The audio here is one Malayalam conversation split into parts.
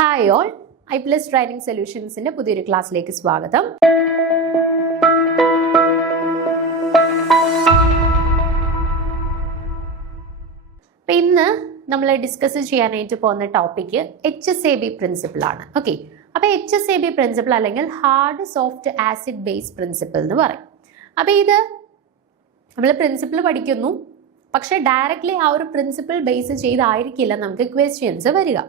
ഹായ് ഓൾ, ഐപ്ലസ് ട്രെയിനിങ് സൊല്യൂഷൻസിന്റെ പുതിയൊരു ക്ലാസ്സിലേക്ക് സ്വാഗതം. അപ്പം ഇന്ന് നമ്മൾ ഡിസ്കസ് ചെയ്യാനായിട്ട് പോകുന്ന ടോപ്പിക്ക് HSAB പ്രിൻസിപ്പിൾ ആണ്. ഓക്കെ, അപ്പോൾ HSAB പ്രിൻസിപ്പിൾ അല്ലെങ്കിൽ hard soft acid base principle എന്ന് പറയും. അപ്പോൾ ഇത് നമ്മൾ പ്രിൻസിപ്പിൾ പഠിക്കുന്നു, പക്ഷെ ഡയറക്റ്റ്ലി ആ ഒരു പ്രിൻസിപ്പിൾ ബേസ് ചെയ്തായിരിക്കില്ല നമുക്ക് ക്വസ്റ്റ്യൻസ് വരിക.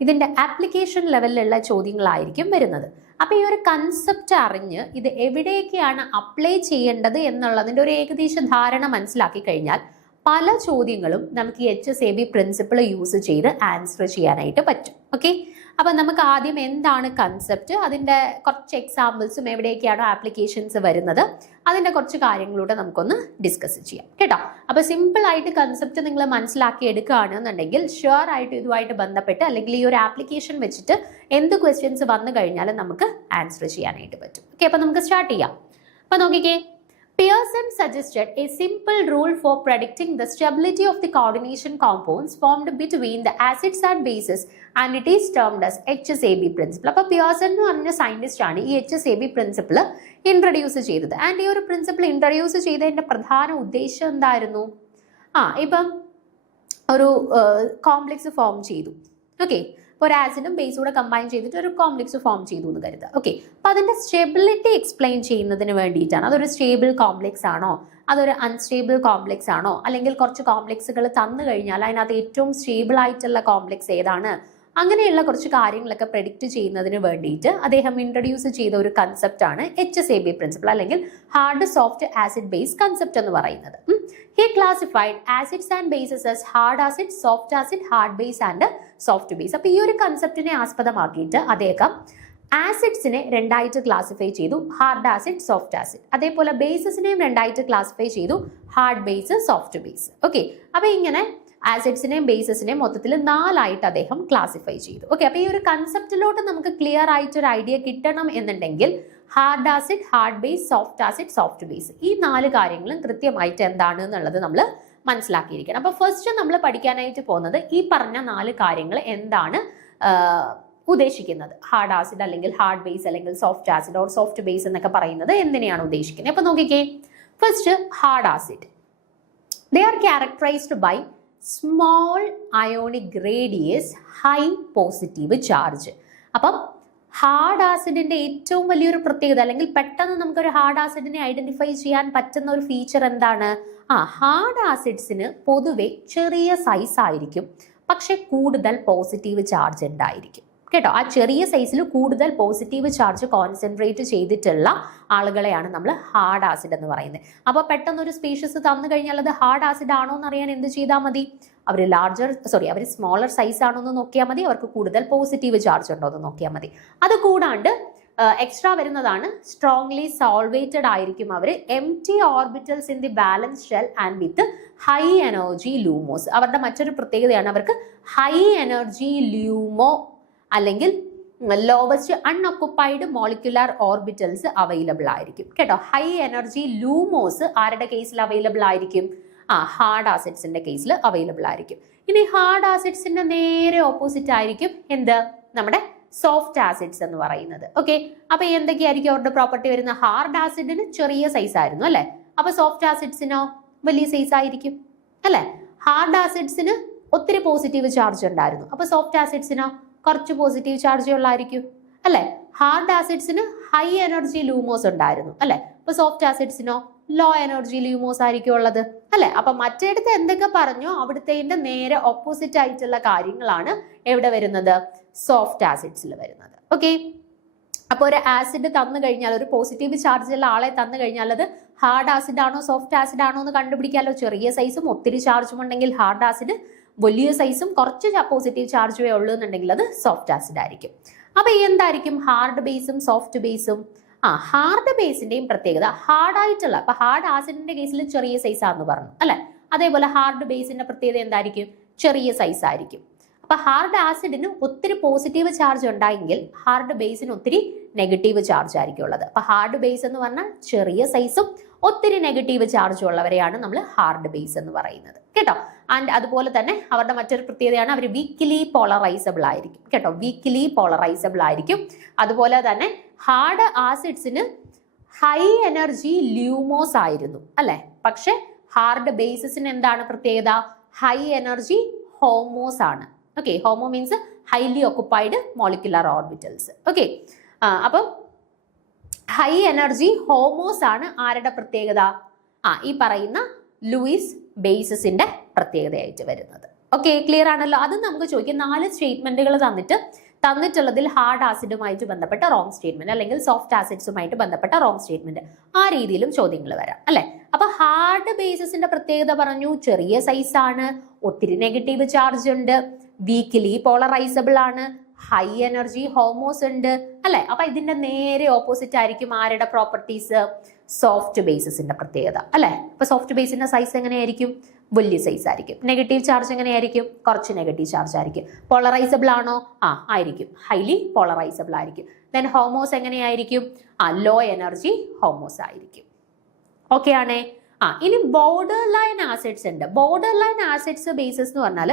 ഇതിൻ്റെ ആപ്ലിക്കേഷൻ ലെവലിലുള്ള ചോദ്യങ്ങളായിരിക്കും വരുന്നത്. അപ്പോൾ ഈ ഒരു കൺസെപ്റ്റ് അറിഞ്ഞ് ഇത് എവിടേക്കാണ് അപ്ലൈ ചെയ്യേണ്ടത് എന്നുള്ളതിൻ്റെ ഒരു ഏകദേശ ധാരണ മനസ്സിലാക്കി കഴിഞ്ഞാൽ പല ചോദ്യങ്ങളും നമുക്ക് ഈ HSAB പ്രിൻസിപ്പിൾ യൂസ് ചെയ്ത് ആൻസർ ചെയ്യാനായിട്ട് പറ്റും. ഓക്കെ, അപ്പം നമുക്ക് ആദ്യം എന്താണ് കൺസെപ്റ്റ്, അതിൻ്റെ കുറച്ച് എക്സാമ്പിൾസും എവിടേക്കാണോ ആപ്ലിക്കേഷൻസ് വരുന്നത്, അതിൻ്റെ കുറച്ച് കാര്യങ്ങളൂടെ നമുക്കൊന്ന് ഡിസ്കസ് ചെയ്യാം കേട്ടോ. അപ്പോൾ സിമ്പിളായിട്ട് കൺസെപ്റ്റ് നിങ്ങൾ മനസ്സിലാക്കി എടുക്കുകയാണെന്നുണ്ടെങ്കിൽ ഷുവർ ആയിട്ട് ഇതുമായിട്ട് ബന്ധപ്പെട്ട് അല്ലെങ്കിൽ ഈ ഒരു ആപ്ലിക്കേഷൻ വെച്ചിട്ട് എന്ത് ക്വസ്റ്റ്യൻസ് വന്നു കഴിഞ്ഞാലും നമുക്ക് ആൻസർ ചെയ്യാനായിട്ട് പറ്റും. ഓക്കെ, അപ്പോൾ നമുക്ക് സ്റ്റാർട്ട് ചെയ്യാം. അപ്പോൾ നോക്കിക്കേ, Pearson suggested a simple rule for predicting the stability of the coordination compounds formed between the acids and bases, and it is termed as HSAB principle. അപ്പോൾ പിയേഴ്സൺ എന്ന് പറഞ്ഞ സയന്റിസ്റ്റ് ആണ് ഈ HSAB പ്രിൻസിപ്പിൾ ഇൻട്രൊഡ്യൂസ് ചെയ്തത്. ആൻഡ് ഈ ഒരു പ്രിൻസിപ്പിൾ ഇൻട്രൊഡ്യൂസ് ചെയ്തതിന്റെ പ്രധാന ഉദ്ദേശം എന്തായിരുന്നു? ഇപ്പം ഒരു കോംപ്ലക്സ് ഫോം ചെയ്തു. ഓക്കെ, ഒരു ആസിഡും ബേസും കൂടെ കമ്പൈൻ ചെയ്തിട്ട് ഒരു കോംപ്ലക്സ് ഫോം ചെയ്തു എന്ന് കരുതുക. ഓക്കെ, അപ്പോൾ അതിൻ്റെ സ്റ്റെബിലിറ്റി എക്സ്പ്ലെയിൻ ചെയ്യുന്നതിന് വേണ്ടിയിട്ടാണ്. അതൊരു സ്റ്റേബിൾ കോംപ്ലക്സ് ആണോ, അതൊരു അൺസ്റ്റേബിൾ കോംപ്ലക്സ് ആണോ, അല്ലെങ്കിൽ കുറച്ച് കോംപ്ലക്സുകൾ തന്നു കഴിഞ്ഞാൽ അതിനകത്ത് ഏറ്റവും സ്റ്റേബിൾ ആയിട്ടുള്ള കോംപ്ലക്സ് ഏതാണ്, അങ്ങനെയുള്ള കുറച്ച് കാര്യങ്ങളൊക്കെ പ്രെഡിക്റ്റ് ചെയ്യുന്നതിന് വേണ്ടിയിട്ട് അദ്ദേഹം ഇൻട്രൊഡ്യൂസ് ചെയ്ത ഒരു കൺസെപ്റ്റ് ആണ് HSAB പ്രിൻസിപ്പിൾ അല്ലെങ്കിൽ hard soft acid base concept എന്ന് പറയുന്നത്. He classified acids and bases as hard acid, soft acid, hard base and soft base. അപ്പോൾ ഈ ഒരു കൺസെപ്റ്റിനെ ആസ്പദമാക്കിയിട്ട് അദ്ദേഹം ആസിഡ്സിനെ രണ്ടായിട്ട് ക്ലാസിഫൈ ചെയ്തു, ഹാർഡ് ആസിഡ്, സോഫ്റ്റ് ആസിഡ്. അതേപോലെ ബേസസിനെയും രണ്ടായിട്ട് ക്ലാസിഫൈ ചെയ്തു, hard base, soft base. Okay, അപ്പോൾ ഇങ്ങനെ ആസിഡ്സിനെയും ബേസസിനെയും മൊത്തത്തിൽ 4ആയിട്ട് അദ്ദേഹം ക്ലാസിഫൈ ചെയ്തു. ഓക്കെ, അപ്പോൾ ഈ ഒരു കൺസെപ്റ്റിലോട്ട് നമുക്ക് ക്ലിയർ ആയിട്ടൊരു ഐഡിയ കിട്ടണം എന്നുണ്ടെങ്കിൽ hard acid, hard base, soft acid, soft base, ഈ 4 കാര്യങ്ങളും കൃത്യമായിട്ട് എന്താണ് എന്നുള്ളത് നമ്മൾ മനസ്സിലാക്കിയിരിക്കണം. അപ്പോൾ ഫസ്റ്റ് നമ്മൾ പഠിക്കാനായിട്ട് പോകുന്നത് ഈ പറഞ്ഞ 4 കാര്യങ്ങൾ എന്താണ് ഉദ്ദേശിക്കുന്നത്. ഹാർഡ് ആസിഡ് അല്ലെങ്കിൽ ഹാർഡ് ബേസ് അല്ലെങ്കിൽ soft acid or soft base എന്നൊക്കെ പറയുന്നത് എന്തിനെയാണ് ഉദ്ദേശിക്കുന്നത്? അപ്പോൾ നോക്കിക്കേ, first hard acid. They are characterized by small ionic radius, high positive charge. അപ്പം ഹാർഡ് ആസിഡിന്റെ ഏറ്റവും വലിയൊരു പ്രത്യേകത അല്ലെങ്കിൽ പെട്ടെന്ന് നമുക്കൊരു ഹാർഡ് ആസിഡിനെ ഐഡന്റിഫൈ ചെയ്യാൻ പറ്റുന്ന ഒരു ഫീച്ചർ എന്താണ്? ഹാർഡ് ആസിഡ്സിന് പൊതുവെ ചെറിയ സൈസ് ആയിരിക്കും, പക്ഷെ കൂടുതൽ പോസിറ്റീവ് ചാർജ് ഉണ്ടായിരിക്കും കേട്ടോ. ആ ചെറിയ സൈസിൽ കൂടുതൽ പോസിറ്റീവ് ചാർജ് കോൺസെൻട്രേറ്റ് ചെയ്തിട്ടുള്ള ആളുകളെയാണ് നമ്മൾ ഹാർഡ് ആസിഡ് എന്ന് പറയുന്നത്. അപ്പോൾ പെട്ടെന്നൊരു സ്പീഷീസ് തന്നു കഴിഞ്ഞാൽ അത് ഹാർഡ് ആസിഡ് ആണോ എന്ന് അറിയാൻ എന്ത് ചെയ്താൽ മതി? അവർ അവർ സ്മോളർ സൈസ് ആണോ എന്ന് നോക്കിയാൽ മതി, അവർക്ക് കൂടുതൽ പോസിറ്റീവ് ചാർജ് ഉണ്ടോ എന്ന് നോക്കിയാൽ മതി. അത് കൂടാണ്ട് എക്സ്ട്രാ വരുന്നതാണ് സ്ട്രോങ്ലി സോൾവേറ്റഡ് ആയിരിക്കും അവർ, empty orbitals in the valence shell and with high energy LUMOs. അവരുടെ മറ്റൊരു പ്രത്യേകതയാണ് അവർക്ക് ഹൈ എനർജി ലൂമോ അല്ലെങ്കിൽ lowest unoccupied molecular orbitals available ആയിരിക്കും കേട്ടോ. ഹൈ എനർജി ലൂമോസ് ആരുടെ കേസിൽ അവൈലബിൾ ആയിരിക്കും? ഹാർഡ് ആസിഡ്സിന്റെ കേസിൽ അവൈലബിൾ ആയിരിക്കും. ഇനി ഹാർഡ് ആസിഡ്സിന്റെ നേരെ ഓപ്പോസിറ്റ് ആയിരിക്കും എന്ത്? നമ്മുടെ സോഫ്റ്റ് ആസിഡ്സ് എന്ന് പറയുന്നത്. ഓക്കെ, അപ്പൊ എന്തൊക്കെയായിരിക്കും അവരുടെ പ്രോപ്പർട്ടി വരുന്നത്? ഹാർഡ് ആസിഡിന് ചെറിയ സൈസ് ആയിരുന്നു അല്ലെ, അപ്പൊ സോഫ്റ്റ് ആസിഡ്സിനോ വലിയ സൈസ് ആയിരിക്കും അല്ലെ. ഹാർഡ് ആസിഡ്സിന് ഒത്തിരി പോസിറ്റീവ് ചാർജ് ഉണ്ടായിരുന്നു, അപ്പൊ സോഫ്റ്റ് ആസിഡ്സിനോ കുറച്ച് പോസിറ്റീവ് ചാർജ് ഉള്ളായിരിക്കും അല്ലെ. ഹാർഡ് ആസിഡ്സിന് ഹൈ എനർജി ലൂമോസ് ഉണ്ടായിരുന്നു അല്ലെ, അപ്പൊ സോഫ്റ്റ് ആസിഡ്സിനോ ലോ എനർജി ലൂമോസ് ആയിരിക്കും ഉള്ളത് അല്ലെ. അപ്പൊ മറ്റേടത്ത് എന്തൊക്കെ പറഞ്ഞോ അവിടുത്തെ നേരെ ഓപ്പോസിറ്റ് ആയിട്ടുള്ള കാര്യങ്ങളാണ് എവിടെ വരുന്നത്? സോഫ്റ്റ് ആസിഡ്സിൽ വരുന്നത്. ഓക്കെ, അപ്പോൾ ഒരു ആസിഡ് തന്നു കഴിഞ്ഞാൽ, ഒരു പോസിറ്റീവ് ചാർജ് ഉള്ള ആളെ തന്നു കഴിഞ്ഞാൽ അത് ഹാർഡ് ആസിഡ് ആണോ സോഫ്റ്റ് ആസിഡ് ആണോ എന്ന് കണ്ടുപിടിക്കാമല്ലോ. ചെറിയ സൈസും ഒത്തിരി ചാർജും ഉണ്ടെങ്കിൽ ഹാർഡ് ആസിഡ്, വലിയ സൈസും കുറച്ച് പോസിറ്റീവ് ചാർജേ ഉള്ളൂ എന്നുണ്ടെങ്കിൽ അത് സോഫ്റ്റ് ആസിഡ് ആയിരിക്കും. അപ്പൊ എന്തായിരിക്കും ഹാർഡ് ബേസും സോഫ്റ്റ് ബേസും? ഹാർഡ് ബേസിന്റെയും പ്രത്യേകത ഹാർഡ് ആയിട്ടുള്ള, അപ്പൊ ഹാർഡ് ആസിഡിന്റെ കേസിൽ ചെറിയ സൈസ് ആണെന്ന് പറഞ്ഞു അല്ലെ, അതേപോലെ ഹാർഡ് ബേസിന്റെ പ്രത്യേകത എന്തായിരിക്കും? ചെറിയ സൈസ് ആയിരിക്കും. അപ്പൊ ഹാർഡ് ആസിഡിന് ഒത്തിരി പോസിറ്റീവ് ചാർജ് ഉണ്ടായെങ്കിൽ ഹാർഡ് ബേസിന് ഒത്തിരി നെഗറ്റീവ് ചാർജ് ആയിരിക്കും ഉള്ളത്. അപ്പൊ ഹാർഡ് ബേസ് എന്ന് പറഞ്ഞാൽ ചെറിയ സൈസും ഒത്തിരി നെഗറ്റീവ് ചാർജ് ഉള്ളവരെയാണ് നമ്മൾ ഹാർഡ് ബേസ് എന്ന് പറയുന്നത് കേട്ടോ. ആൻഡ് അതുപോലെ തന്നെ അവരുടെ മറ്റൊരു പ്രത്യേകതയാണ് അവർ വീക്ക്ലി പോളറൈസബിൾ ആയിരിക്കും കേട്ടോ, വീക്ക്ലി പോളറൈസബിൾ ആയിരിക്കും. അതുപോലെ തന്നെ ഹാർഡ് ആസിഡ്സിന് ഹൈ എനർജി ല്യൂമോസ് ആയിരുന്നു അല്ലെ, പക്ഷെ ഹാർഡ് ബേസിന് എന്താണ് പ്രത്യേകത? ഹൈ എനർജി ഹോമോസ് ആണ്. Okay, homo means highly occupied molecular orbitals. Okay, അപ്പം ഹൈ എനർജി ഹോമോസ് ആണ് ആരുടെ പ്രത്യേകത? ഈ പറയുന്ന ലൂയിസ് ബേസിന്റെ പ്രത്യേകതയായിട്ട് വരുന്നത്. ഓക്കെ, ക്ലിയർ ആണല്ലോ. അത് നമുക്ക് ചോദിക്കാം, 4 സ്റ്റേറ്റ്മെന്റുകൾ തന്നിട്ടുള്ളതിൽ ഹാർഡ് ആസിഡുമായിട്ട് ബന്ധപ്പെട്ട റോങ് സ്റ്റേറ്റ്മെന്റ് അല്ലെങ്കിൽ സോഫ്റ്റ് ആസിഡ്സുമായിട്ട് ബന്ധപ്പെട്ട റോങ് സ്റ്റേറ്റ്മെന്റ്, ആ രീതിയിലും ചോദ്യങ്ങൾ വരാം അല്ലെ. അപ്പൊ ഹാർഡ് ബേസിന്റെ പ്രത്യേകത പറഞ്ഞു, ചെറിയ സൈസ് ആണ്, ഒത്തിരി നെഗറ്റീവ് ചാർജ് ഉണ്ട്, വീക്ക്ലി പോളറൈസബിൾ ആണ്, ഹൈ എനർജി ഹോമോസ് ഉണ്ട് അല്ലെ. അപ്പൊ ഇതിന്റെ നേരെ ഓപ്പോസിറ്റ് ആയിരിക്കും ആരുടെ പ്രോപ്പർട്ടീസ്? സോഫ്റ്റ് ബേസിന്റെ പ്രത്യേകത അല്ലെ. അപ്പൊ സോഫ്റ്റ് ബേസിന്റെ സൈസ് എങ്ങനെയായിരിക്കും? വലിയ സൈസ് ആയിരിക്കും. നെഗറ്റീവ് ചാർജ് എങ്ങനെയായിരിക്കും? കുറച്ച് നെഗറ്റീവ് ചാർജ് ആയിരിക്കും. പോളറൈസബിൾ ആണോ? ആയിരിക്കും, ഹൈലി പോളറൈസബിൾ ആയിരിക്കും. ദെൻ ഹോമോസ് എങ്ങനെയായിരിക്കും? ലോ എനർജി ഹോമോസ് ആയിരിക്കും. ഓക്കെ ആണേ. ഇനി ബോർഡർ ലൈൻ ആസിഡ്സ് ഉണ്ട്. ബോർഡർ ലൈൻ ആസിഡ്സ് ബേസസ് എന്ന് പറഞ്ഞാൽ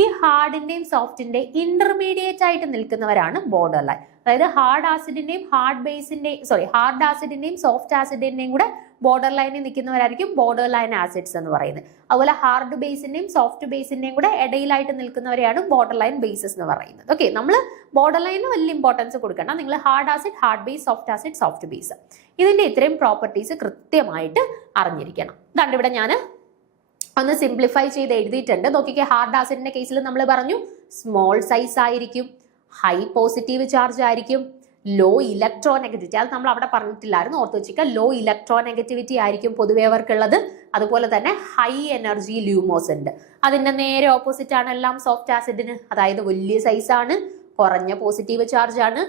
ഈ ഹാർഡിന്റെയും സോഫ്റ്റിന്റെ ഇന്റർമീഡിയറ്റ് ആയിട്ട് നിൽക്കുന്നവരാണ് ബോർഡർ ലൈൻ. അതായത് ഹാർഡ് ആസിഡിന്റെയും ഹാർഡ് ആസിഡിന്റെയും സോഫ്റ്റ് ആസിഡിന്റെയും കൂടെ ബോർഡർ ലൈനിൽ നിൽക്കുന്നവരായിരിക്കും ബോർഡർ ലൈൻ ആസിഡ്സ് എന്ന് പറയുന്നത്. അതുപോലെ ഹാർഡ് ബേസിന്റെയും സോഫ്റ്റ് ബേസിന്റെയും കൂടെ ഇടയിലായിട്ട് നിൽക്കുന്നവരെയാണ് ബോർഡർ ലൈൻ ബേസസ് എന്ന് പറയുന്നത്. ഓക്കെ, നമ്മൾ ബോർഡർ ലൈനിന് വലിയ ഇമ്പോർട്ടൻസ് കൊടുക്കണം. നിങ്ങൾ hard acid, hard base, soft acid, soft base, ഇതിന്റെ ഇത്രയും പ്രോപ്പർട്ടീസ് കൃത്യമായിട്ട് അറിഞ്ഞിരിക്കണം. ഇതാണ്ട് ഇവിടെ ഞാൻ ഒന്ന് സിംപ്ലിഫൈ ചെയ്ത് എഴുതിയിട്ടുണ്ട്. നോക്കിക്കേ, ഹാർഡ് ആസിഡിന്റെ കേസിൽ നമ്മൾ പറഞ്ഞു സ്മോൾ സൈസ് ആയിരിക്കും, ഹൈ പോസിറ്റീവ് ചാർജ് ആയിരിക്കും, ലോ ഇലക്ട്രോ നെഗറ്റിവിറ്റി, അത് നമ്മൾ അവിടെ പറഞ്ഞിട്ടില്ലായിരുന്നു, ഓർത്ത് വെച്ചിരിക്കുക. ലോ ഇലക്ട്രോ നെഗറ്റിവിറ്റി ആയിരിക്കും പൊതുവെ അവർക്കുള്ളത്. അതുപോലെ തന്നെ ഹൈ എനർജി ല്യൂമോസ് ഉണ്ട്. അതിന്റെ നേരെ ഓപ്പോസിറ്റ് ആണ് എല്ലാം സോഫ്റ്റ് ആസിഡിന്. അതായത് വലിയ സൈസ് ആണ്, കുറഞ്ഞ പോസിറ്റീവ് ചാർജ് ആണ്,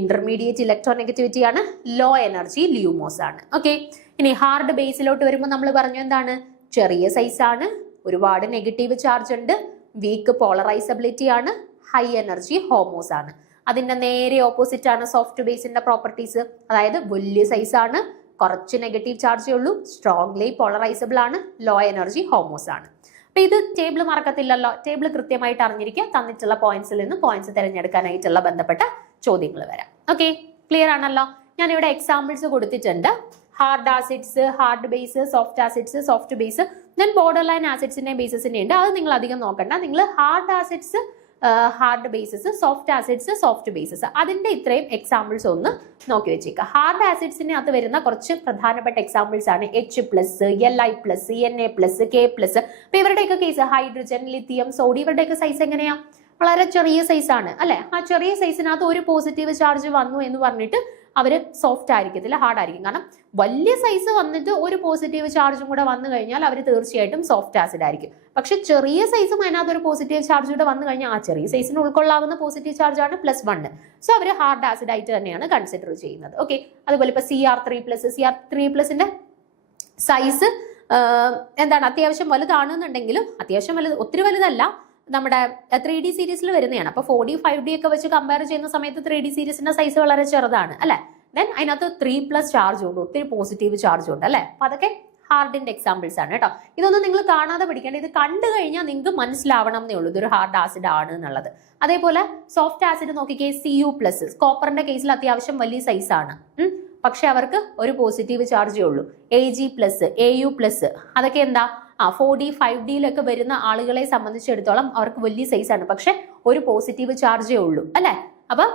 ഇന്റർമീഡിയറ്റ് ഇലക്ട്രോ നെഗറ്റിവിറ്റി ആണ്, ലോ എനർജി ല്യൂമോസ് ആണ്. ഓക്കെ, ഇനി ഹാർഡ് ബേസിലോട്ട് വരുമ്പോൾ നമ്മൾ പറഞ്ഞു എന്താണ്? ചെറിയ സൈസ് ആണ്, ഒരുപാട് നെഗറ്റീവ് ചാർജ് ഉണ്ട്, വീക്ക് പോളറൈസബിലിറ്റി ആണ്, ഹൈ എനർജി ഹോമോസ് ആണ്. അതിന്റെ നേരെ ഓപ്പോസിറ്റ് ആണ് സോഫ്റ്റ് ബേസിന്റെ പ്രോപ്പർട്ടീസ്. അതായത് വലിയ സൈസ് ആണ്, കുറച്ച് നെഗറ്റീവ് ചാർജേ ഉള്ളൂ, സ്ട്രോങ്ലി പോളറൈസബിൾ ആണ്, ലോ എനർജി ഹോമോസ് ആണ്. അപ്പൊ ഇത് ടേബിൾ മറക്കത്തില്ലല്ലോ, ടേബിൾ കൃത്യമായിട്ട് അറിഞ്ഞിരിക്കുക. തന്നിട്ടുള്ള പോയിന്റ്സിൽ നിന്ന് പോയിന്റ്സ് തിരഞ്ഞെടുക്കാനായിട്ടുള്ള ബന്ധപ്പെട്ട ചോദ്യങ്ങൾ വരാം. ഓക്കെ, ക്ലിയർ ആണല്ലോ. ഞാൻ ഇവിടെ എക്സാമ്പിൾസ് കൊടുത്തിട്ടുണ്ട്. Hard acids, hard base, soft acids, soft base, then borderline ആസിഡ്സിന്റെയും ബേസസിന്റെ ഉണ്ട്. അത് നിങ്ങൾ അധികം നോക്കണ്ട. നിങ്ങൾ hard acids, hard bases, soft acids, soft bases, അതിന്റെ ഇത്രയും എക്സാമ്പിൾസ് ഒന്ന് നോക്കി വെച്ചേക്കുക. ഹാർഡ് ആസിഡ്സിനകത്ത് വരുന്ന കുറച്ച് പ്രധാനപ്പെട്ട എക്സാമ്പിൾസ് ആണ് H+, Li+, Na+, K+. അപ്പൊ ഇവരുടെയൊക്കെ കേസ് ഹൈഡ്രജൻ, ലിത്തിയം, സോഡിയം, ഇവരുടെയൊക്കെ സൈസ് എങ്ങനെയാ? വളരെ ചെറിയ സൈസ് ആണ് അല്ലെ. ആ ചെറിയ സൈസിനകത്ത് ഒരു പോസിറ്റീവ് ചാർജ് വന്നു എന്ന് പറഞ്ഞിട്ട് അവര് സോഫ്റ്റ് ആയിരിക്കത്തില്ല, ഹാർഡ് ആയിരിക്കും. കാരണം വലിയ സൈസ് വന്നിട്ട് ഒരു പോസിറ്റീവ് ചാർജും കൂടെ വന്നു കഴിഞ്ഞാൽ അവർ തീർച്ചയായിട്ടും സോഫ്റ്റ് ആസിഡ് ആയിരിക്കും. പക്ഷെ ചെറിയ സൈസും അതിനകത്ത് ഒരു പോസിറ്റീവ് ചാർജ് കൂടെ വന്നു കഴിഞ്ഞാൽ ആ ചെറിയ സൈസിന് ഉൾക്കൊള്ളാവുന്ന പോസിറ്റീവ് ചാർജ് ആണ് +1. സോ അവർ ഹാർഡ് ആസിഡ് ആയിട്ട് തന്നെയാണ് കൺസിഡർ ചെയ്യുന്നത്. ഓക്കെ, അതുപോലെ ഇപ്പൊ CR3+ന്റെ സൈസ് എന്താണ്? അത്യാവശ്യം വലുതാണെന്നുണ്ടെങ്കിലും, അത്യാവശ്യം ഒത്തിരി വലുതല്ല, നമ്മുടെ 3D സീരീസിൽ വരുന്നതാണ്. അപ്പൊ 4D 5D ഒക്കെ വെച്ച് കമ്പയർ ചെയ്യുന്ന സമയത്ത് 3D സീരീസിന്റെ സൈസ് വളരെ ചെറുതാണ് അല്ലെ. ദെൻ അതിനകത്ത് 3+ ചാർജ് ഉണ്ട്, ഒത്തിരി പോസിറ്റീവ് ചാർജ് ഉണ്ട് അല്ലെ. അപ്പൊ അതൊക്കെ ഹാർഡിന്റെ എക്സാമ്പിൾസ് ആണ് കേട്ടോ. ഇതൊന്നും നിങ്ങൾ കാണാതെ പഠിക്കേണ്ട, ഇത് കണ്ടു കഴിഞ്ഞാൽ നിങ്ങൾക്ക് മനസ്സിലാവണം എന്നേ ഉള്ളൂ ഇതൊരു ഹാർഡ് ആസിഡ് ആണ് എന്നുള്ളത്. അതേപോലെ സോഫ്റ്റ് ആസിഡ് നോക്കിക്കേ, Cu+, കോപ്പറിന്റെ കേസിൽ അത്യാവശ്യം വലിയ സൈസ് ആണ്, പക്ഷെ അവർക്ക് ഒരു പോസിറ്റീവ് ചാർജേ ഉള്ളൂ. Ag+, Au+, അതൊക്കെ എന്താ? 4D 5Dയിലൊക്കെ വരുന്ന ആളുകളെ സംബന്ധിച്ചിടത്തോളം അവർക്ക് വലിയ സൈസ് ആണ്, പക്ഷെ ഒരു പോസിറ്റീവ് ചാർജേ ഉള്ളൂ അല്ലെ. അപ്പൊ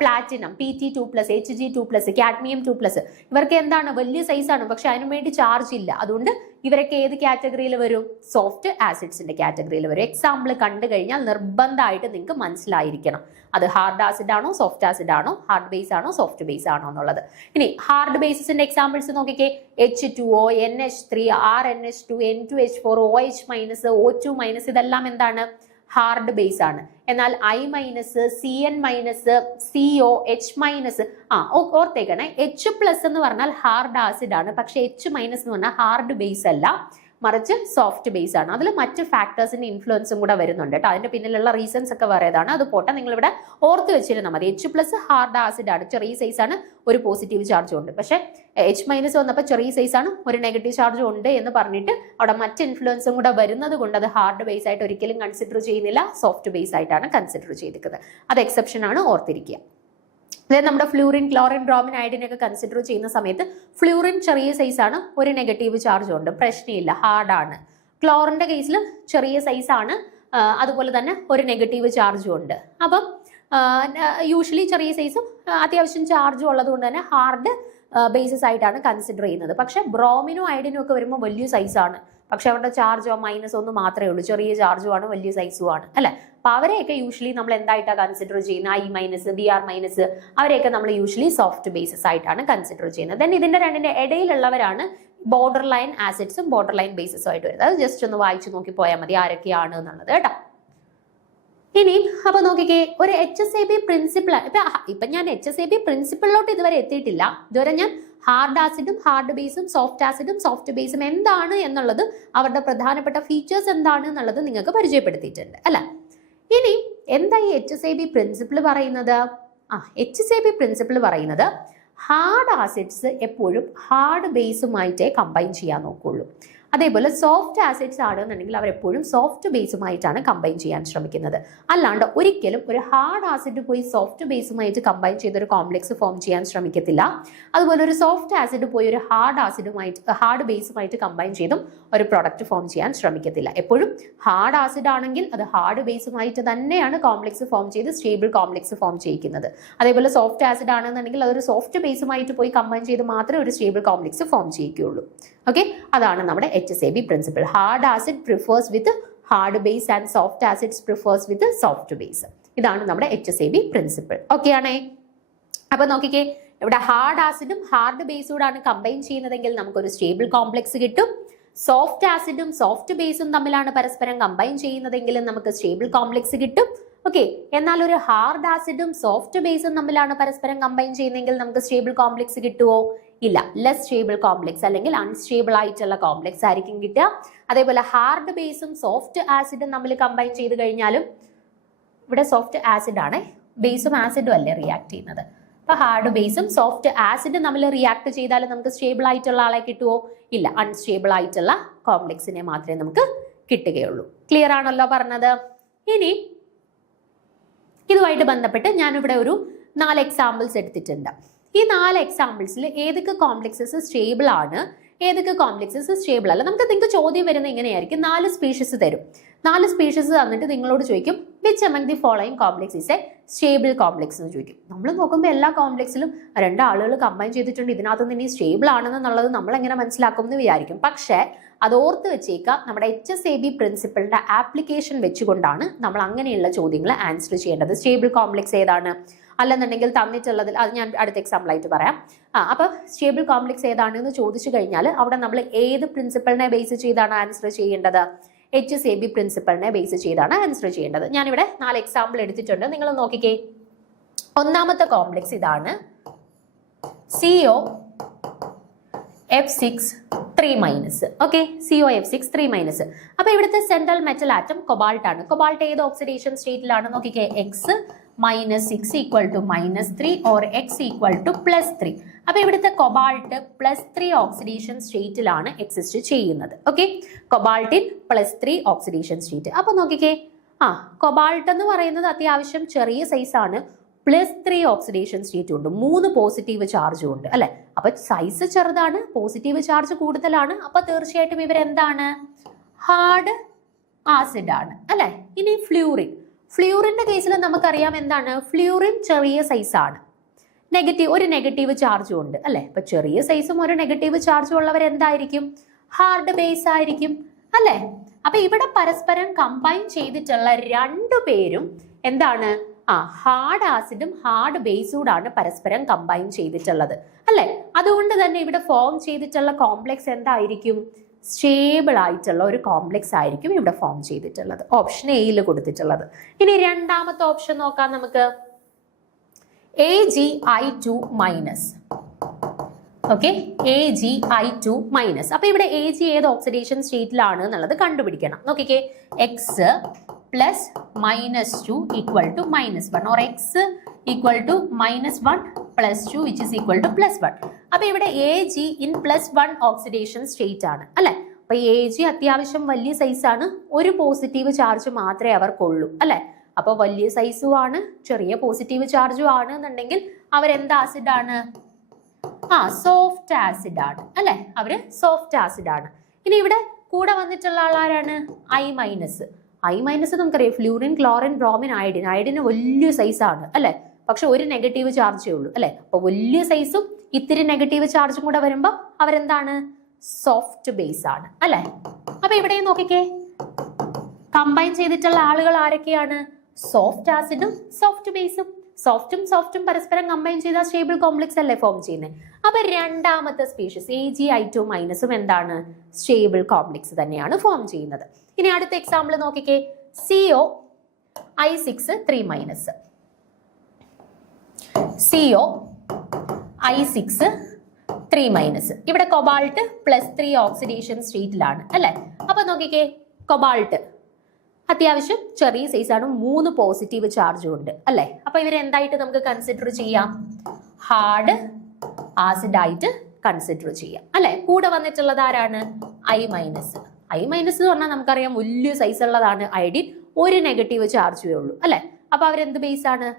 പ്ലാറ്റിനം, Pt2+, Hg2+, കാഡ്മിയം 2+, ഇവർക്ക് എന്താണ്? വലിയ സൈസ് ആണ്, പക്ഷെ അതിനു വേണ്ടി ചാർജ് ഇല്ല. അതുകൊണ്ട് ഇവരൊക്കെ ഏത് കാറ്റഗറിയിൽ വരും? സോഫ്റ്റ് ആസിഡ്സിന്റെ കാറ്റഗറിയിൽ വരും. എക്സാമ്പിൾ കണ്ടു കഴിഞ്ഞാൽ നിർബന്ധമായിട്ട് നിങ്ങൾക്ക് മനസ്സിലായിരിക്കണം അത് ഹാർഡ് ആസിഡ് ആണോ, സോഫ്റ്റ് ആസിഡ് ആണോ, ഹാർഡ് ബേസ് ആണോ, സോഫ്റ്റ് ബേസ് ആണോ എന്നുള്ളത്. ഇനി ഹാർഡ് ബേസിന്റെ എക്സാമ്പിൾസ് നോക്കിക്കേ, H2O, NH3, RNH2, N2H4, OH-, O2-, ഇതെല്ലാം എന്താണ്? ഹാർഡ് ബേസ് ആണ്. എന്നാൽ I-, Cn-, CO, H-, ഓർത്തേക്കണേ, H+ എന്ന് പറഞ്ഞാൽ ഹാർഡ് ആസിഡ് ആണ്, പക്ഷെ H- എന്ന് പറഞ്ഞാൽ ഹാർഡ് ബേസ് അല്ല, മറിച്ച് സോഫ്റ്റ് ബേസ് ആണ്. അതിൽ മറ്റ് ഫാക്ടേഴ്സിന്റെ ഇൻഫ്ലുവൻസും കൂടെ വരുന്നുണ്ട് കേട്ടോ. അതിന്റെ പിന്നിലുള്ള റീസൺസ് ഒക്കെ വേറേതാണ്. അത് പോട്ടെ, നിങ്ങൾ ഇവിടെ ഓർത്ത് വെച്ചിരുന്നാൽ മതി. H+ ഹാർഡ് ആസിഡ് ആണ്, ചെറിയ സൈസ് ആണ്, ഒരു പോസിറ്റീവ് ചാർജും ഉണ്ട്. പക്ഷേ H- വന്നപ്പോൾ ചെറിയ സൈസ് ആണ്, ഒരു നെഗറ്റീവ് ചാർജും ഉണ്ട് എന്ന് പറഞ്ഞിട്ട് അവിടെ മറ്റ് ഇൻഫ്ലുവൻസും കൂടെ വരുന്നത് കൊണ്ട് അത് ഹാർഡ് ബേസ് ആയിട്ട് ഒരിക്കലും കൺസിഡർ ചെയ്യുന്നില്ല, സോഫ്റ്റ് ബേസ് ആയിട്ടാണ് കൺസിഡർ ചെയ്തിരിക്കുന്നത്. അത് എക്സെപ്ഷൻ ആണ്, ഓർത്തിരിക്കുക. അതായത് നമ്മുടെ ഫ്ലൂറിൻ, ക്ലോറിൻ, ബ്രോമിൻ, അയഡിനൊക്കെ കൺസിഡർ ചെയ്യുന്ന സമയത്ത് ഫ്ലൂറിൻ ചെറിയ സൈസ് ആണ്, ഒരു നെഗറ്റീവ് ചാർജ് ഉണ്ട്, പ്രശ്നമില്ല, ഹാർഡാണ്. ക്ലോറിന്റെ കേസിൽ ചെറിയ സൈസ് ആണ്, അതുപോലെ തന്നെ ഒരു നെഗറ്റീവ് ചാർജും ഉണ്ട്. അപ്പം യൂഷ്വലി ചെറിയ സൈസും അത്യാവശ്യം ചാർജും ഉള്ളത് കൊണ്ട് തന്നെ ഹാർഡ് ബേസിസ് ആയിട്ടാണ് കൺസിഡർ ചെയ്യുന്നത്. പക്ഷെ ബ്രോമിനും അയഡിനും ഒക്കെ വരുമ്പോൾ വലിയ സൈസാണ്, പക്ഷെ അവരുടെ ചാർജോ -1 മാത്രമേ ഉള്ളൂ, ചെറിയ ചാർജും ആണ്, വലിയ സൈസും ആണ് അല്ലെ. അപ്പൊ അവരെയൊക്കെ യൂഷ്വലി നമ്മൾ എന്തായിട്ടാണ് കൺസിഡർ ചെയ്യുന്നത്? I-, Br-, അവരെയൊക്കെ നമ്മൾ യൂഷ്വലി സോഫ്റ്റ് ബേസിസ് ആയിട്ടാണ് കൺസിഡർ ചെയ്യുന്നത്. ദെൻ ഇതിന്റെ രണ്ടിന്റെ ഇടയിലുള്ളവരാണ് ബോർഡർ ലൈൻ ആസിഡ്സും ബോർഡർ ലൈൻ ബേസിസും ആയിട്ട് വരുന്നത്. അത് ജസ്റ്റ് ഒന്ന് വായിച്ചു നോക്കി പോയാൽ മതി ആരൊക്കെയാണ് എന്നുള്ളത് കേട്ടോ. ഇനി അപ്പൊ നോക്കിക്കേ, ഒരു HSAB പ്രിൻസിപ്പിൾ, ഇപ്പൊ ഞാൻ HSAB പ്രിൻസിപ്പിളിലോട്ട് ഇതുവരെ എത്തിയിട്ടില്ല. ഇതുവരെ ഞാൻ ഹാർഡ് ആസിഡും ഹാർഡ് ബേസും സോഫ്റ്റ് ആസിഡും സോഫ്റ്റ് ബേസും എന്താണ് എന്നുള്ളത്, അവരുടെ പ്രധാനപ്പെട്ട ഫീച്ചേഴ്സ് എന്താണ് എന്നുള്ളത് നിങ്ങൾക്ക് പരിചയപ്പെടുത്തിയിട്ടുണ്ട് അല്ലെ. ഇനി എന്താ ഈ HSAB പ്രിൻസിപ്പിൾ പറയുന്നത്? HSAB പ്രിൻസിപ്പിൾ പറയുന്നത് ഹാർഡ് ആസിഡ്സ് എപ്പോഴും ഹാർഡ് ബേസുമായിട്ടേ കമ്പൈൻ ചെയ്യാൻ നോക്കുള്ളൂ. അതേപോലെ സോഫ്റ്റ് ആസിഡ്സ് ആണെന്നുണ്ടെങ്കിൽ അവരെപ്പോഴും സോഫ്റ്റ് ബേസുമായിട്ടാണ് കമ്പൈൻ ചെയ്യാൻ ശ്രമിക്കുന്നത്. അല്ലാണ്ട് ഒരിക്കലും ഒരു ഹാർഡ് ആസിഡ് പോയി സോഫ്റ്റ് ബേസുമായിട്ട് കമ്പൈൻ ചെയ്തൊരു കോംപ്ലക്സ് ഫോം ചെയ്യാൻ ശ്രമിക്കത്തില്ല. അതുപോലെ ഒരു സോഫ്റ്റ് ആസിഡ് പോയി ഒരു ഹാർഡ് ബേസുമായിട്ട് കമ്പൈൻ ചെയ്തും ഒരു പ്രൊഡക്റ്റ് ഫോം ചെയ്യാൻ ശ്രമിക്കത്തില്ല. എപ്പോഴും ഹാർഡ് ആസിഡ് ആണെങ്കിൽ അത് ഹാർഡ് ബേസുമായിട്ട് തന്നെയാണ് കോംപ്ലക്സ് ഫോം ചെയ്ത് സ്റ്റേബിൾ കോംപ്ലക്സ് ഫോം ചെയ്യിക്കുന്നത്. അതേപോലെ സോഫ്റ്റ് ആസിഡ് ആണെന്നുണ്ടെങ്കിൽ അതൊരു സോഫ്റ്റ് ബേസുമായിട്ട് പോയി കമ്പൈൻ ചെയ്ത് മാത്രമേ ഒരു സ്റ്റേബിൾ കോംപ്ലക്സ് ഫോം ചെയ്യിക്കുകയുള്ളൂ. ഓക്കെ, അതാണ് നമ്മുടെ HSAB principle. Hard acid prefers with hard base and soft acids prefers with soft base. ഇതാണ് നമ്മുടെ HSAB പ്രിൻസിപ്പിൾ. ഓക്കെ ആണേ? അപ്പൊ നോക്കിക്കേ, ഇവിടെ ഹാർഡ് ആസിഡും ഹാർഡ് ബേസോടാണ് കമ്പൈൻ ചെയ്യുന്നതെങ്കിൽ നമുക്കൊരു സ്റ്റേബിൾ കോംപ്ലക്സ് കിട്ടും. സോഫ്റ്റ് ആസിഡും സോഫ്റ്റ് ബേസും തമ്മിലാണ് പരസ്പരം കമ്പൈൻ ചെയ്യുന്നതെങ്കിൽ നമുക്ക് സ്റ്റേബിൾ കോംപ്ലക്സ് കിട്ടും. ഓക്കെ, എന്നാൽ ഒരു ഹാർഡ് ആസിഡും സോഫ്റ്റ് ബേസും തമ്മിലാണ് പരസ്പരം കമ്പൈൻ ചെയ്യുന്നതെങ്കിൽ നമുക്ക് സ്റ്റേബിൾ കോംപ്ലക്സ് കിട്ടുമോ? ഇല്ല, ലെസ് സ്റ്റേബിൾ കോംപ്ലക്സ് അല്ലെങ്കിൽ അൺസ്റ്റേബിൾ ആയിട്ടുള്ള കോംപ്ലക്സ് ആയിരിക്കും കിട്ടുക. അതേപോലെ ഹാർഡ് ബേസും സോഫ്റ്റ് ആസിഡും തമ്മിൽ കമ്പൈൻ ചെയ്ത് കഴിഞ്ഞാലും, ഇവിടെ സോഫ്റ്റ് ആസിഡ് ആണ്, ബേസും ആസിഡും അല്ലേ റിയാക്ട് ചെയ്യുന്നത്. അപ്പൊ ഹാർഡ് ബേസും സോഫ്റ്റ് ആസിഡും തമ്മിൽ റിയാക്ട് ചെയ്താലും നമുക്ക് സ്റ്റേബിൾ ആയിട്ടുള്ള ആളെ കിട്ടുമോ? ഇല്ല, അൺസ്റ്റേബിൾ ആയിട്ടുള്ള കോംപ്ലക്സിനെ മാത്രമേ നമുക്ക് കിട്ടുകയുള്ളൂ. ക്ലിയർ ആണല്ലോ പറഞ്ഞത്? ഇനി ഇതുമായിട്ട് ബന്ധപ്പെട്ട് ഞാനിവിടെ ഒരു 4 എക്സാമ്പിൾസ് എടുത്തിട്ടുണ്ട്. ഈ 4 എക്സാമ്പിൾസിൽ ഏതൊക്കെ കോംപ്ലക്സസ് സ്റ്റേബിൾ ആണ്, ഏതൊക്കെ കോംപ്ലക്സസ് സ്റ്റേബിൾ അല്ല. നിങ്ങൾക്ക് ചോദ്യം വരുന്നത് ഇങ്ങനെയായിരിക്കും. 4 സ്പീഷീസ് തരും. 4 സ്പീഷീസ് തന്നിട്ട് നിങ്ങളോട് ചോദിക്കും which among the following complex is A stable complex എന്ന് ചോദിക്കും. നമ്മൾ നോക്കുമ്പോൾ എല്ലാ കോംപ്ലക്സിലും 2 ആളുകൾ കമ്പൈൻ ചെയ്തിട്ടുണ്ട്, ഇതിനകത്ത് ഇനി സ്റ്റേബിൾ ആണെന്നുള്ളത് നമ്മൾ എങ്ങനെ മനസ്സിലാക്കും എന്ന് വിചാരിക്കും. പക്ഷേ അത് ഓർത്ത് വെച്ചേക്കാം, നമ്മുടെ HSAB പ്രിൻസിപ്പിളിന്റെ ആപ്ലിക്കേഷൻ വെച്ചുകൊണ്ടാണ് നമ്മൾ അങ്ങനെയുള്ള ചോദ്യങ്ങൾ ആൻസർ ചെയ്യേണ്ടത്. സ്റ്റേബിൾ കോംപ്ലക്സ് ഏതാണ്, അല്ലെന്നുണ്ടെങ്കിൽ തന്നിട്ടുള്ളതിൽ അത് ഞാൻ അടുത്ത എക്സാമ്പിൾ ആയിട്ട് പറയാം. അപ്പൊ സ്റ്റേബിൾ കോംപ്ലക്സ് ഏതാണെന്ന് ചോദിച്ചു കഴിഞ്ഞാൽ അവിടെ നമ്മൾ ഏത് പ്രിൻസിപ്പിളിനെ ബേസ് ചെയ്താണ് ആൻസർ ചെയ്യേണ്ടത്? HSAB പ്രിൻസിപ്പിളിനെ ബേസ് ചെയ്താണ് ആൻസർ ചെയ്യേണ്ടത്. ഞാനിവിടെ 4 എക്സാമ്പിൾ എടുത്തിട്ടുണ്ട്, നിങ്ങൾ നോക്കിക്കേ. ഒന്നാമത്തെ കോംപ്ലക്സ് ഇതാണ്, COF6 3-. Okay, COF6 3-. അപ്പൊ ഇവിടുത്തെ സെൻട്രൽ മെറ്റൽ ആറ്റം കൊബാൾട്ട് ആണ്. കൊബാൾട്ട് ഏത് ഓക്സിഡേഷൻ സ്റ്റേറ്റിലാണ്? നോക്കിക്കേ, X -6 = -3 or X = +3. അപ്പൊ ഇവിടുത്തെ കൊബാൾട്ട് +3 ഓക്സിഡേഷൻ സ്റ്റേറ്റിലാണ് എക്സിസ്റ്റ് ചെയ്യുന്നത്. ഓക്കെ, കൊബാൾട്ടിൻ +3 ഓക്സിഡേഷൻ സ്റ്റേറ്റ്. അപ്പൊ നോക്കിക്കേ, കൊബാൾട്ട് എന്ന് പറയുന്നത് അത്യാവശ്യം ചെറിയ സൈസ് ആണ്, +3 ഓക്സിഡേഷൻ സ്റ്റേറ്റ് ഉണ്ട്, 3 പോസിറ്റീവ് ചാർജും ഉണ്ട് അല്ലെ. അപ്പൊ സൈസ് ചെറുതാണ്, പോസിറ്റീവ് ചാർജ് കൂടുതലാണ്. അപ്പൊ തീർച്ചയായിട്ടും ഇവരെന്താണ്? ഹാർഡ് ആസിഡ് ആണ് അല്ലെ. ഇനി ഫ്ലൂറിന്റെ കേസിൽ നമുക്കറിയാം എന്താണ്? ഫ്ലൂറിൻ ചെറിയ സൈസ് ആണ്, ഒരു നെഗറ്റീവ് ചാർജും ഉണ്ട് അല്ലെ. അപ്പൊ ചെറിയ സൈസും ഒരു നെഗറ്റീവ് ചാർജും ഉള്ളവർ എന്തായിരിക്കും? ഹാർഡ് ബേസ് ആയിരിക്കും അല്ലെ. അപ്പൊ ഇവിടെ പരസ്പരം കമ്പൈൻ ചെയ്തിട്ടുള്ള 2 പേരും എന്താണ്? ഹാർഡ് ആസിഡും ഹാർഡ് ബേസൂടാണ് പരസ്പരം കമ്പൈൻ ചെയ്തിട്ടുള്ളത് അല്ലെ. അതുകൊണ്ട് തന്നെ ഇവിടെ ഫോം ചെയ്തിട്ടുള്ള കോംപ്ലക്സ് എന്തായിരിക്കും? സ്റ്റേബിൾ ആയിട്ടുള്ള ഒരു കോംപ്ലക്സ് ആയിരിക്കും ഇവിടെ ഫോം ചെയ്തിട്ടുള്ളത്. ഓപ്ഷൻ എയിൽ കൊടുത്തിട്ടുള്ളത്. ഇനി രണ്ടാമത്തെ ഓപ്ഷൻ നോക്കാം നമുക്ക്. AgI2-. Okay, AgI2 minus. അപ്പൊ ഇവിടെ Ag ഏത് ഓക്സിഡേഷൻ സ്റ്റേറ്റിലാണ് എന്നുള്ളത് കണ്ടുപിടിക്കണം. നോക്കിക്കേ, x plus -2 equal to -1 or x equal to -1 plus 2 which is equal to +1. അപ്പൊ ഇവിടെ Ag ഇൻ +1 ഓക്സിഡേഷൻ സ്റ്റേറ്റ് ആണ് അല്ലെ. അപ്പൊ Ag അത്യാവശ്യം വലിയ സൈസ് ആണ്, ഒരു പോസിറ്റീവ് ചാർജ് മാത്രമേ അവർക്കുള്ളൂ അല്ലെ. അപ്പൊ വലിയ സൈസും ആണ്, ചെറിയ പോസിറ്റീവ് ചാർജും ആണ് എന്നുണ്ടെങ്കിൽ അവരെന്ത് ആസിഡ് ആണ്? സോഫ്റ്റ് ആസിഡ് ആണ് അല്ലെ. അവര് സോഫ്റ്റ് ആസിഡ് ആണ്. ഇനി ഇവിടെ കൂടെ വന്നിട്ടുള്ള ആളാരാണ്? I- നമുക്കറിയാം, ഫ്ലൂറിൻ, ക്ലോറിൻ, ബ്രോമിൻ, അയഡിൻ. അയഡിന് വലിയ സൈസ് ആണ് അല്ലെ, പക്ഷെ ഒരു നെഗറ്റീവ് ചാർജേ ഉള്ളൂ അല്ലെ. അപ്പൊ വലിയ സൈസും ഇത്തിരി നെഗറ്റീവ് ചാർജും കൂടെ വരുമ്പോ അവരെന്താണ്? സോഫ്റ്റ് ബേസ് ആണ് അല്ലെ. അപ്പൊ ഇവിടെ നോക്കിക്കേ, കമ്പൈൻ ചെയ്തിട്ടുള്ള ആളുകൾ ആരൊക്കെയാണ്? സോഫ്റ്റ് ആസിഡും സോഫ്റ്റ് ബേസും. സോഫ്റ്റും പരസ്പരം കമ്പൈൻ ചെയ്ത സ്റ്റേബിൾ കോംപ്ലക്സ് അല്ലേ ഫോം ചെയ്യുന്നത്. അപ്പൊ രണ്ടാമത്തെ സ്പീഷീസ് AgI2 മൈനസും എന്താണ്? സ്റ്റേബിൾ കോംപ്ലക്സ് തന്നെയാണ് ഫോം ചെയ്യുന്നത്. ഇനി അടുത്ത എക്സാമ്പിൾ നോക്കിക്കേ, CO(I6) 3-. CO(I6) 3-. ഇവിടെ കൊബാൾട്ട് +3 ഓക്സിഡേഷൻ സ്റ്റേറ്റിലാണ് അല്ലെ. അപ്പൊ നോക്കിക്കേ, കൊബാൾട്ട് അത്യാവശ്യം ചെറിയ സൈസ് ആണ്, 3 പോസിറ്റീവ് ചാർജും ഉണ്ട് അല്ലെ. അപ്പൊ ഇവരെ എന്തായിട്ട് നമുക്ക് കൺസിഡർ ചെയ്യാം? ഹാർഡ് ആസിഡ് ആയിട്ട് കൺസിഡർ ചെയ്യാം അല്ലെ. കൂടെ വന്നിട്ടുള്ളത് ആരാണ്? I-. എന്ന് പറഞ്ഞാൽ നമുക്കറിയാം വലിയ സൈസ് ഉള്ളതാണ് അയഡിൻ, ഒരു നെഗറ്റീവ് ചാർജേ ഉള്ളൂ അല്ലെ. അപ്പൊ അവരെന്ത് ബേസ് ആണ്?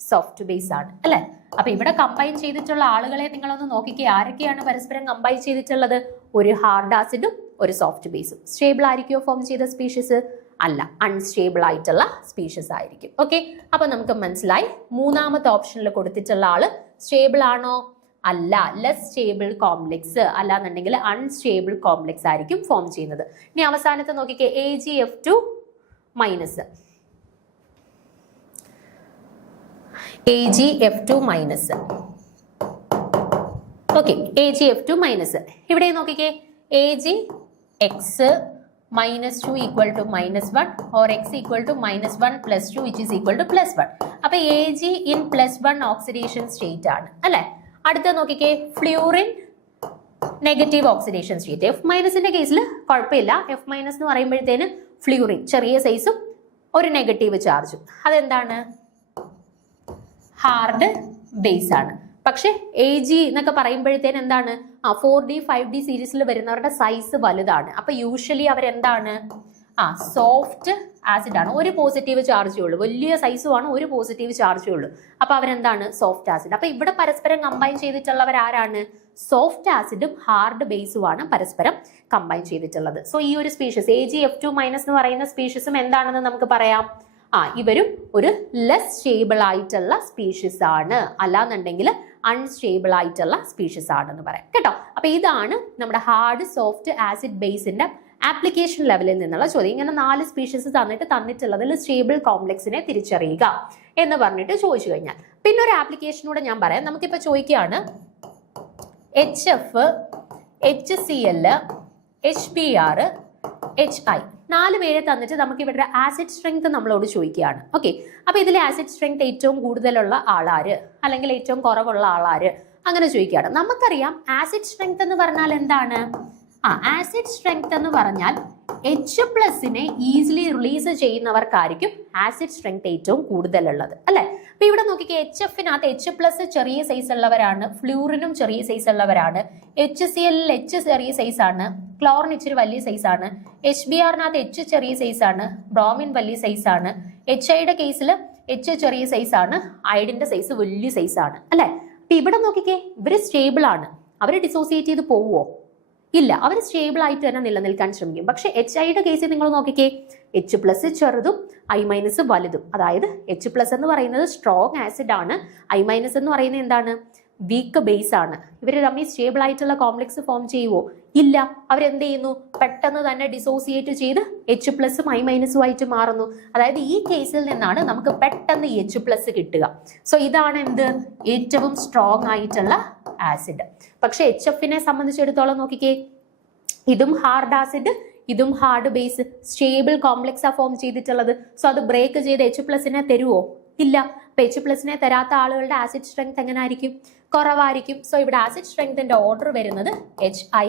സോഫ്റ്റ് ബേസ് ആണ് അല്ലെ. അപ്പൊ ഇവിടെ കമ്പൈൻ ചെയ്തിട്ടുള്ള ആളുകളെ നിങ്ങളൊന്ന് നോക്കിക്കേ, ആരൊക്കെയാണ് പരസ്പരം കമ്പൈൻ ചെയ്തിട്ടുള്ളത്? ഒരു ഹാർഡ് ആസിഡും ഒരു സോഫ്റ്റ് ബേസും. സ്റ്റേബിൾ ആയിരിക്കുമോ ഫോം ചെയ്ത സ്പീഷീസ്? അല്ല, അൺസ്റ്റേബിൾ ആയിട്ടുള്ള സ്പീഷീസ് ആയിരിക്കും. ഓക്കെ, അപ്പൊ നമുക്ക് മനസ്സിലായി. മൂന്നാമത്തെ ഓപ്ഷനിൽ കൊടുത്തിട്ടുള്ള ആള് സ്റ്റേബിൾ ആണോ? അല്ല, ലെസ് സ്റ്റേബിൾ കോംപ്ലക്സ്, അല്ലാന്നുണ്ടെങ്കിൽ അൺസ്റ്റേബിൾ കോംപ്ലക്സ് ആയിരിക്കും ഫോം ചെയ്യുന്നത്. ഇനി അവസാനത്തെ നോക്കിക്കേ, AgF2 minus. AgF2 minus. Okay, AgF2 minus. ഇവിടെ നോക്കിക്കേ, Agx -2 equal to -1 or x equal to -1 + 2 which is equal to +1. അപ്പൊ Ag ഇൻ +1 ഓക്സിഡേഷൻ സ്റ്റേറ്റ് ആണ് അല്ലെ. അടുത്ത നോക്കിക്കേ, fluorine negative oxidation state. F- കേസിൽ കുഴപ്പമില്ല. F- എന്ന് പറയുമ്പോഴത്തേന് ഫ്ലൂറിൻ ചെറിയ സൈസും ഒരു നെഗറ്റീവ് ചാർജും. അതെന്താണ്? ഹാർഡ് ബേസ് ആണ്. പക്ഷെ Ag എന്നൊക്കെ പറയുമ്പോഴത്തേന് എന്താണ്? 4D 5D സീരീസിൽ വരുന്നവരുടെ സൈസ് വലുതാണ്. അപ്പൊ യൂഷ്വലി അവരെന്താണ്? സോഫ്റ്റ് ആസിഡ് ആണ്, ഒരു പോസിറ്റീവ് ചാർജേ ഉള്ളൂ. വലിയ സൈസും ആണ്, ഒരു പോസിറ്റീവ് ചാർജേ ഉള്ളൂ. അപ്പൊ അവരെന്താണ്? Soft acid. അപ്പൊ ഇവിടെ പരസ്പരം കമ്പൈൻ ചെയ്തിട്ടുള്ളവർ ആരാണ്? സോഫ്റ്റ് ആസിഡും ഹാർഡ് ബേസും ആണ് പരസ്പരം കമ്പൈൻ ചെയ്തിട്ടുള്ളത്. സോ ഈ ഒരു സ്പീഷീസ് AgF2 മൈനസ് എന്ന് പറയുന്ന സ്പീഷീസും എന്താണെന്ന് നമുക്ക് പറയാം? ഇവരും ഒരു ലെസ് സ്റ്റേബിൾ ആയിട്ടുള്ള സ്പീഷീസ് ആണ്, അല്ലാന്നുണ്ടെങ്കിൽ അൺസ്റ്റേബിൾ ആയിട്ടുള്ള സ്പീഷീസ് ആണെന്ന് പറയാം കേട്ടോ. അപ്പൊ ഇതാണ് നമ്മുടെ ഹാർഡ് സോഫ്റ്റ് ആസിഡ് ബേസിന്റെ ആപ്ലിക്കേഷൻ ലെവലിൽ നിന്നുള്ള ചോദ്യം. ഇങ്ങനെ 4 സ്പീഷീസ് തന്നിട്ടുള്ളതിൽ സ്റ്റേബിൾ കോംപ്ലക്സിനെ തിരിച്ചറിയുക എന്ന് പറഞ്ഞിട്ട് ചോദിച്ചു കഴിഞ്ഞാൽ പിന്നെ ഒരു ആപ്ലിക്കേഷനൂടെ ഞാൻ പറയാം. നമുക്കിപ്പോ ചോദിക്കുകയാണ് HF, HCl, HBr, HI 4 പേരെ തന്നിട്ട് നമുക്ക് ഇവരുടെ ആസിഡ് സ്ട്രെങ്ത് നമ്മളോട് ചോദിക്കുകയാണ്. ഓക്കെ, അപ്പൊ ഇതിൽ ആസിഡ് സ്ട്രെങ്ത് ഏറ്റവും കൂടുതലുള്ള ആളാര് അല്ലെങ്കിൽ ഏറ്റവും കുറവുള്ള ആളാര് അങ്ങനെ ചോദിക്കുകയാണ്. നമുക്കറിയാം ആസിഡ് സ്ട്രെങ്ത് എന്ന് പറഞ്ഞാൽ എന്താണ്? ആസിഡ് സ്ട്രെങ്ത് എന്ന് പറഞ്ഞാൽ H+നെ ഈസിലി റിലീസ് ചെയ്യുന്നവർക്കായിരിക്കും ആസിഡ് സ്ട്രെങ്ത് ഏറ്റവും കൂടുതലുള്ളത് അല്ലെ. അപ്പൊ ഇവിടെ നോക്കിക്കേ, HFനകത്ത് H+ ചെറിയ സൈസ് ഉള്ളവരാണ്, ഫ്ലൂറിനും ചെറിയ സൈസ് ഉള്ളവരാണ്, HCl H ചെറിയ സൈസ് ആണ്, ക്ലോറിൻ ഇച്ചിരി വലിയ സൈസ് ആണ്, HBrനകത്ത് H ചെറിയ സൈസ് ആണ്, ബ്രോമിൻ വലിയ സൈസ് ആണ്, HIയുടെ കേസിൽ H ചെറിയ സൈസ് ആണ്, അയഡിന്റെ സൈസ് വലിയ സൈസ് ആണ് അല്ലെ. അപ്പൊ ഇവിടെ നോക്കിക്കേ, ഇവര് സ്റ്റേബിൾ ആണ്. അവര് ഡിസോസിയേറ്റ് ചെയ്ത് പോവോ? ഇല്ല, അവർ സ്റ്റേബിൾ ആയിട്ട് തന്നെ നിലനിൽക്കാൻ ശ്രമിക്കും. പക്ഷെ HIയുടെ കേസിൽ നിങ്ങൾ നോക്കിക്കേ, H+ ചെറുതും I- വലുതും. അതായത് H+ എന്ന് പറയുന്നത് സ്ട്രോങ് ആസിഡ് ആണ്, I- എന്ന് പറയുന്നത് എന്താണ്? വീക്ക് ബേസ് ആണ്. ഇവർ തമ്മിൽ സ്റ്റേബിൾ ആയിട്ടുള്ള കോംപ്ലക്സ് ഫോം ചെയ്യുവോ? ഇല്ല. അവരെന്ത് ചെയ്യുന്നു? പെട്ടെന്ന് തന്നെ ഡിസോസിയേറ്റ് ചെയ്ത് H+ഉം I- ആയിട്ട് മാറുന്നു. അതായത് ഈ കേസിൽ നിന്നാണ് നമുക്ക് പെട്ടെന്ന് H+ കിട്ടുക. സോ ഇതാണ് എന്ത്? ഏറ്റവും സ്ട്രോങ് ആയിട്ടുള്ള ആസിഡ്. പക്ഷെ HFനെ സംബന്ധിച്ചിടത്തോളം നോക്കിക്കേ, ഇതും ഹാർഡ് ആസിഡ്, ഇതും ഹാർഡ് ബേസ്, സ്റ്റേബിൾ കോംപ്ലക്സ് ആ ഫോം ചെയ്തിട്ടുള്ളത്. സോ അത് ബ്രേക്ക് ചെയ്ത് H+നെ തരുവോ? ഇല്ല. അപ്പോൾ H+ തരാത്ത ആളുകളുടെ ആസിഡ് സ്ട്രെങ്ത് എങ്ങനെ ആയിരിക്കും? കുറവായിരിക്കും. സോ ഇവിടെ ആസിഡ് സ്ട്രെങ്തിന്റെ ഓർഡർ വരുന്നത് HI,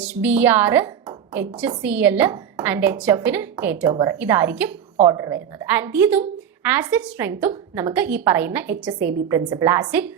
HBr, HCl and HF ഏറ്റവും കുറവ്. ഇതായിരിക്കും ഓർഡർ വരുന്നത്. ആൻഡ് ഇതും ആസിഡ് സ്ട്രെങ്ത്തും നമുക്ക് ഈ പറയുന്ന HSAB principle, acid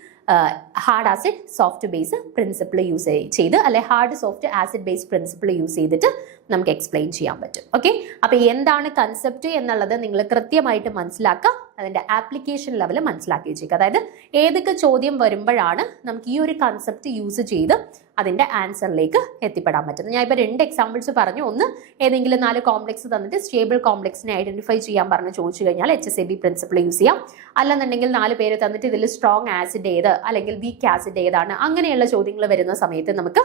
hard acid soft base principle use ചെയ്ത്, അല്ലെ hard soft acid base principle use ചെയ്തിട്ട് നമുക്ക് എക്സ്പ്ലെയിൻ ചെയ്യാൻ പറ്റും. ഓക്കെ, അപ്പോൾ എന്താണ് കൺസെപ്റ്റ് എന്നുള്ളത് നിങ്ങൾ കൃത്യമായിട്ട് മനസ്സിലാക്കുക, അതിന്റെ ആപ്ലിക്കേഷൻ ലെവൽ മനസ്സിലാക്കി വെച്ചേക്കുക. അതായത് ഏതൊക്കെ ചോദ്യം വരുമ്പോഴാണ് നമുക്ക് ഈ ഒരു കൺസെപ്റ്റ് യൂസ് ചെയ്ത് അതിന്റെ ആൻസറിലേക്ക് എത്തിപ്പെടാൻ പറ്റുന്നത്. ഞാൻ ഇപ്പോൾ 2 എക്സാമ്പിൾസ് പറഞ്ഞു. ഒന്ന്, ഏതെങ്കിലും 4 കോംപ്ലക്സ് തന്നിട്ട് സ്റ്റേബിൾ കോംപ്ലക്സിനെ ഐഡന്റിഫൈ ചെയ്യാൻ പറഞ്ഞ് ചോദിച്ചു കഴിഞ്ഞാൽ HSAB പ്രിൻസിപ്പിൾ യൂസ് ചെയ്യാം. അല്ലെന്നുണ്ടെങ്കിൽ 4 പേര് തന്നിട്ട് ഇതിൽ സ്ട്രോങ് ആസിഡ് ഏത് അല്ലെങ്കിൽ വീക്ക് ആസിഡ് ഏതാണ്, അങ്ങനെയുള്ള ചോദ്യങ്ങൾ വരുന്ന സമയത്ത് നമുക്ക്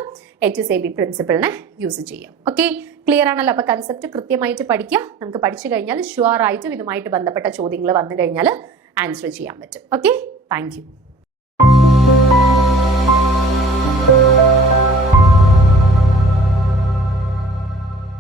HSAB പ്രിൻസിപ്പിളിനെ യൂസ് ചെയ്യാം. ഓക്കെ, ക്ലിയർ ആണല്ലോ? അപ്പോൾ കൺസെപ്റ്റ് കൃത്യമായിട്ട് പഠിക്കുക. നമുക്ക് പഠിച്ചു കഴിഞ്ഞാൽ ഷുവർ ആയിട്ടും ഇതുമായിട്ട് ബന്ധപ്പെട്ട ചോദ്യങ്ങൾ വന്നു കഴിഞ്ഞാൽ ആൻസർ ചെയ്യാൻ പറ്റും. Okay, thank you.